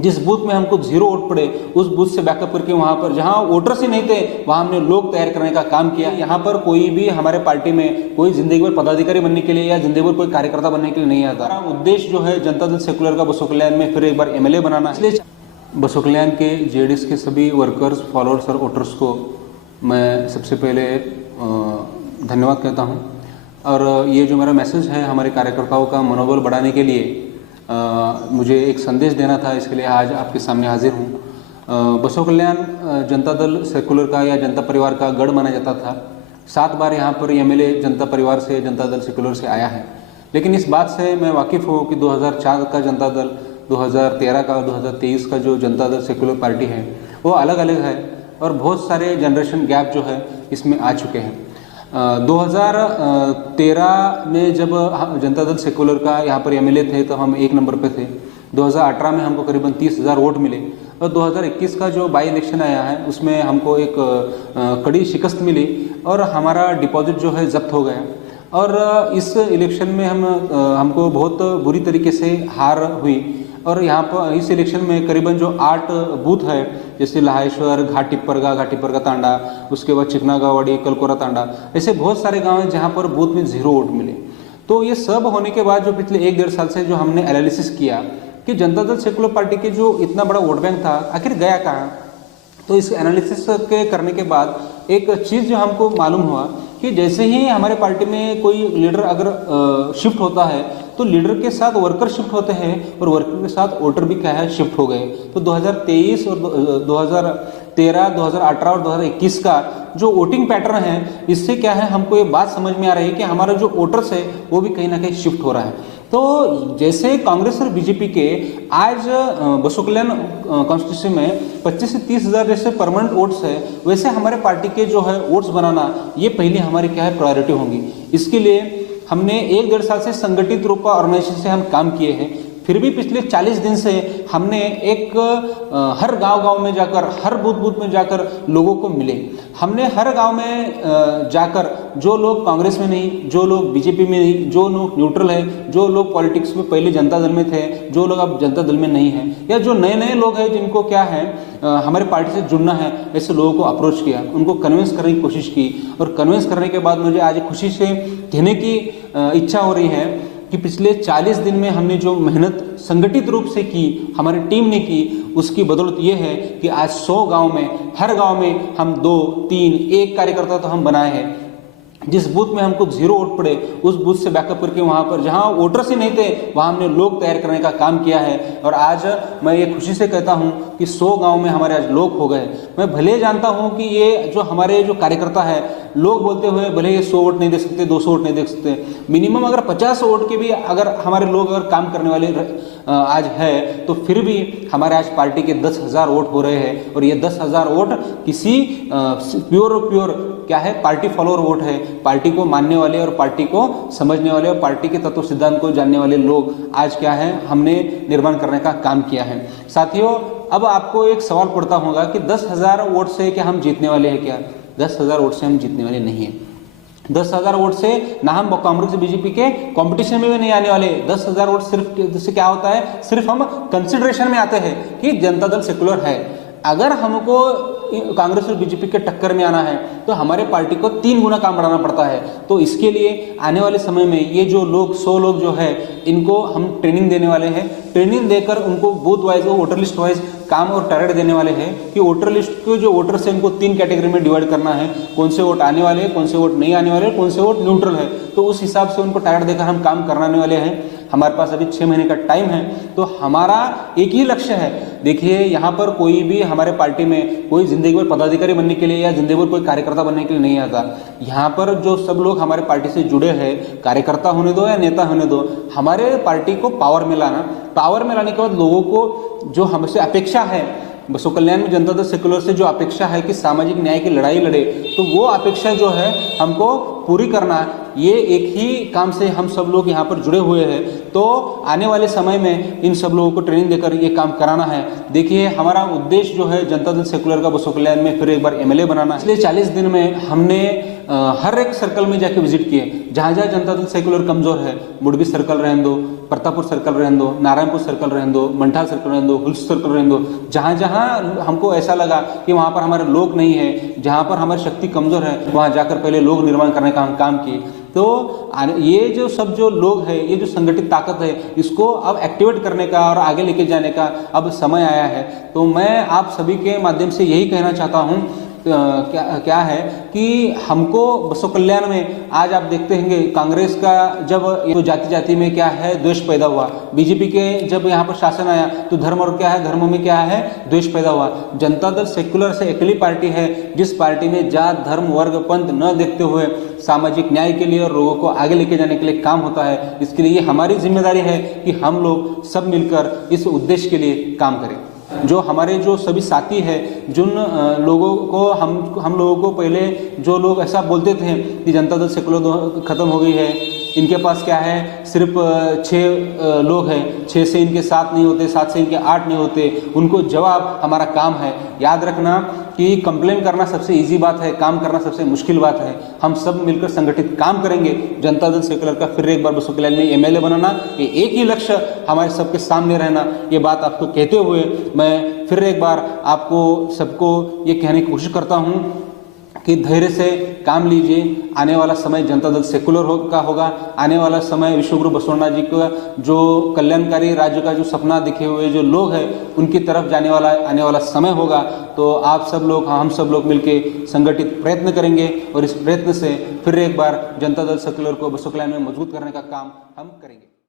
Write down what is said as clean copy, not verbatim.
जिस बूथ में हमको 0 वोट पड़े उस बूथ से बैकअप करके वहाँ पर जहाँ वोटर्स ही नहीं थे वहाँ हमने लोग तैयार करने का काम किया। यहाँ पर कोई भी हमारे पार्टी में कोई जिंदगी भर पदाधिकारी बनने के लिए या जिंदगी भर कोई कार्यकर्ता बनने के लिए नहीं आता। उद्देश्य जो है जनता दल सेकुलर का बसों कल्याण में फिर एक बार MLA बनाना। इसलिए बसों कल्याण के JDS के सभी वर्कर्स, फॉलोअर्स और वोटर्स को मैं सबसे पहले धन्यवाद कहता हूँ। और ये जो मेरा मैसेज है हमारे कार्यकर्ताओं का मनोबल बढ़ाने के लिए मुझे एक संदेश देना था, इसके लिए आज आपके सामने हाजिर हूँ। बसों कल्याण जनता दल सेकुलर का या जनता परिवार का गढ़ माना जाता था। 7 बार यहाँ पर MLA जनता परिवार से, जनता दल सेकुलर से आया है। लेकिन इस बात से मैं वाकिफ़ हूँ कि 2004 का जनता दल, 2013 का, 2023 का जो जनता दल सेकुलर पार्टी है वो अलग अलग है और बहुत सारे जनरेशन गैप जो है इसमें आ चुके हैं। 2013 में जब जनता दल सेकुलर का यहाँ पर MLA थे तो हम 1 नंबर पे थे। 2018 में हमको करीबन 30,000 वोट मिले और 2021 का जो बाई इलेक्शन आया है उसमें हमको एक कड़ी शिकस्त मिली और हमारा डिपॉजिट जो है जब्त हो गया। और इस इलेक्शन में हमको बहुत बुरी तरीके से हार हुई। और यहाँ पर इस इलेक्शन में करीबन जो 8 बूथ है जैसे लाहेश्वर, घाटीपरगा तांडा, उसके बाद चिकनागावाड़ी, कलकोरा तांडा, ऐसे बहुत सारे गांव हैं जहाँ पर बूथ में 0 वोट मिले। तो ये सब होने के बाद जो पिछले 1-1.5 साल से जो हमने एनालिसिस किया कि जनता दल सेकुलर पार्टी के जो इतना बड़ा वोट बैंक था आखिर गया कहाँ। तो इस एनालिसिस के करने के बाद एक चीज़ जो हमको मालूम हुआ कि जैसे ही हमारे पार्टी में कोई लीडर अगर शिफ्ट होता है तो लीडर के साथ वर्कर शिफ्ट होते हैं और वर्कर के साथ वोटर भी क्या है शिफ्ट हो गए। तो 2023 और 2013, 2018 और 2021 का जो वोटिंग पैटर्न है इससे क्या है हमको ये बात समझ में आ रही है कि हमारा जो वोटर्स है वो भी कहीं ना कहीं शिफ्ट हो रहा है। तो जैसे कांग्रेस और BJP के आज बसों कल्याण कॉन्स्टिट्यूंसी में 25 से 30 हज़ार जैसे परमानेंट वोट्स है, वैसे हमारे पार्टी के जो है वोट्स बनाना ये पहली हमारी क्या है प्रायोरिटी होंगी। इसके लिए हमने 1-1.5 साल से संगठित रूप का ऑर्गेनाइजेशन से हम काम किए हैं। फिर भी पिछले 40 दिन से हमने एक हर गांव में जाकर, हर बूथ में जाकर लोगों को मिले। हमने हर गांव में जाकर जो लोग कांग्रेस में नहीं, जो लोग BJP में नहीं, जो लोग न्यूट्रल है, जो लोग पॉलिटिक्स में पहले जनता दल में थे, जो लोग अब जनता दल में नहीं है, या जो नए लोग हैं जिनको क्या है हमारे पार्टी से जुड़ना है, ऐसे लोगों को अप्रोच किया, उनको कन्विंस करने की कोशिश की। और कन्विंस करने के बाद मुझे आज खुशी से कहने की इच्छा हो रही है कि पिछले 40 दिन में हमने जो मेहनत संगठित रूप से की, हमारी टीम ने की, उसकी बदौलत ये है कि आज 100 गांव में, हर गांव में हम 2, 3, 1 कार्यकर्ता तो हम बनाए हैं। जिस बूथ में हमको 0 वोट पड़े उस बूथ से बैकअप करके वहाँ पर जहाँ वोटर्स ही नहीं थे वहाँ हमने लोग तैयार करने का काम किया है। और आज मैं ये खुशी से कहता हूँ कि 100 गांव में हमारे आज लोग हो गए। मैं भले जानता हूँ कि ये जो हमारे जो कार्यकर्ता है, लोग बोलते हुए भले ये 100 वोट नहीं दे सकते, 200 वोट नहीं दे सकते, मिनिमम अगर 50 वोट के भी अगर हमारे लोग अगर काम करने वाले आज है तो फिर भी हमारे आज पार्टी के 10,000 वोट हो रहे हैं। और ये 10,000 वोट किसी प्योर क्या है पार्टी फॉलोअर वोट है, पार्टी को मानने वाले और पार्टी को समझने वाले और पार्टी के तत्व सिद्धांत को जानने वाले लोग आज क्या है हमने निर्माण करने का काम किया है। साथियों, अब आपको एक सवाल पड़ता होगा कि 10,000 वोट से क्या हम जीतने वाले हैं? क्या 10,000 वोट से हम जीतने वाले नहीं हैं। 10,000 वोट से ना हम कांग्रेस BJP के कंपटीशन में भी नहीं आने वाले। 10,000 वोट सिर्फ जिससे क्या होता है, सिर्फ हम कंसिडरेशन में आते हैं कि जनता दल सेकुलर है। अगर हमको कांग्रेस और BJP के टक्कर में आना है तो हमारे पार्टी को 3 गुना काम बढ़ाना पड़ता है। तो इसके लिए आने वाले समय में ये जो लोग 100 लोग जो है इनको हम ट्रेनिंग देने वाले हैं। ट्रेनिंग देकर उनको बूथ वाइज और वोटर लिस्ट वाइज काम और टारगेट देने वाले हैं कि वोटर लिस्ट के जो वोटर्स हैं उनको 3 कैटेगरी में डिवाइड करना है, कौन से वोट आने वाले हैं, कौन से वोट नहीं आने वाले, कौन से वोट न्यूट्रल है। तो उस हिसाब से उनको टारगेट देकर हम काम कराने वाले हैं। हमारे पास अभी 6 महीने का टाइम है। तो हमारा एक ही लक्ष्य है। देखिए, यहाँ पर कोई भी हमारे पार्टी में कोई जिंदगी भर पदाधिकारी बनने के लिए या जिंदगी भर कोई कार्यकर्ता बनने के लिए नहीं आता। यहाँ पर जो सब लोग हमारे पार्टी से जुड़े हैं, कार्यकर्ता होने दो या नेता होने दो, हमारे पार्टी को पावर में लाना, पावर में लाने के बाद लोगों को जो हमसे अपेक्षा है, बसों कल्याण में जनता दल सेकुलर से जो अपेक्षा है कि सामाजिक न्याय की लड़ाई लड़े, तो वो अपेक्षा जो है हमको पूरी करना, ये एक ही काम से हम सब लोग यहाँ पर जुड़े हुए हैं। तो आने वाले समय में इन सब लोगों को ट्रेनिंग देकर ये काम कराना है। देखिए, हमारा उद्देश्य जो है जनता दल सेकुलर का बसों कल्याण में फिर एक बार MLA बनाना। इसलिए 40 दिन में हमने हर एक सर्कल में जाके विजिट किए। जहाँ जहाँ जनता दल सेकुलर कमज़ोर है, मुड़बी सर्कल रहने दो, प्रतापपुर सर्कल रहने दो, नारायणपुर सर्कल रहने दो, मंठाल सर्कल रहने दो, हुल्स सर्कल रहने दो, जहाँ जहाँ हमको ऐसा लगा कि वहाँ पर हमारे लोग नहीं है, जहाँ पर हमारी शक्ति कमज़ोर है, वहाँ जाकर पहले लोग निर्माण करने का हम काम किए। तो ये जो सब जो लोग हैं, ये जो संगठित ताकत है, इसको अब एक्टिवेट करने का और आगे लेके जाने का अब समय आया है। तो मैं आप सभी के माध्यम से यही कहना चाहता हूँ क्या है कि हमको बसव कल्याण में आज आप देखते होंगे कांग्रेस का जब तो जाति जाति में क्या है द्वेष पैदा हुआ, बीजेपी के जब यहाँ पर शासन आया तो धर्म और क्या है, धर्मों में क्या है द्वेष पैदा हुआ। जनता दल सेक्युलर से अकेली पार्टी है जिस पार्टी में जात धर्म वर्ग पंथ न देखते हुए सामाजिक न्याय के लिए और लोगों को आगे लेके जाने के लिए काम होता है। इसके लिए ये हमारी जिम्मेदारी है कि हम लोग सब मिलकर इस उद्देश्य के लिए काम करें। जो हमारे जो सभी साथी हैं, जिन लोगों को हम लोगों को पहले जो लोग ऐसा बोलते थे कि जनता दल सेकुलर खत्म हो गई है, इनके पास क्या है सिर्फ 6 लोग हैं, 6 से इनके 7 नहीं होते, 7 से इनके 8 नहीं होते, उनको जवाब हमारा काम है। याद रखना कि कंप्लेन करना सबसे इजी बात है, काम करना सबसे मुश्किल बात है। हम सब मिलकर संगठित काम करेंगे। जनता दल सेकुलर का फिर एक बार बसव कल्याण में एमएलए बनाना, ये एक ही लक्ष्य हमारे सबके सामने रहना। ये बात आपको कहते हुए मैं फिर एक बार आपको सबको ये कहने की कोशिश करता हूँ कि धैर्य से काम लीजिए। आने वाला समय जनता दल सेकुलर का होगा। आने वाला समय विश्वगुरु बसवण्णा जी का जो कल्याणकारी राज्य का जो सपना दिखे हुए जो लोग हैं उनकी तरफ जाने वाला आने वाला समय होगा। तो आप सब लोग, हम सब लोग मिलके संगठित प्रयत्न करेंगे और इस प्रयत्न से फिर एक बार जनता दल सेकुलर को बसव कल्याण में मजबूत करने का काम हम करेंगे।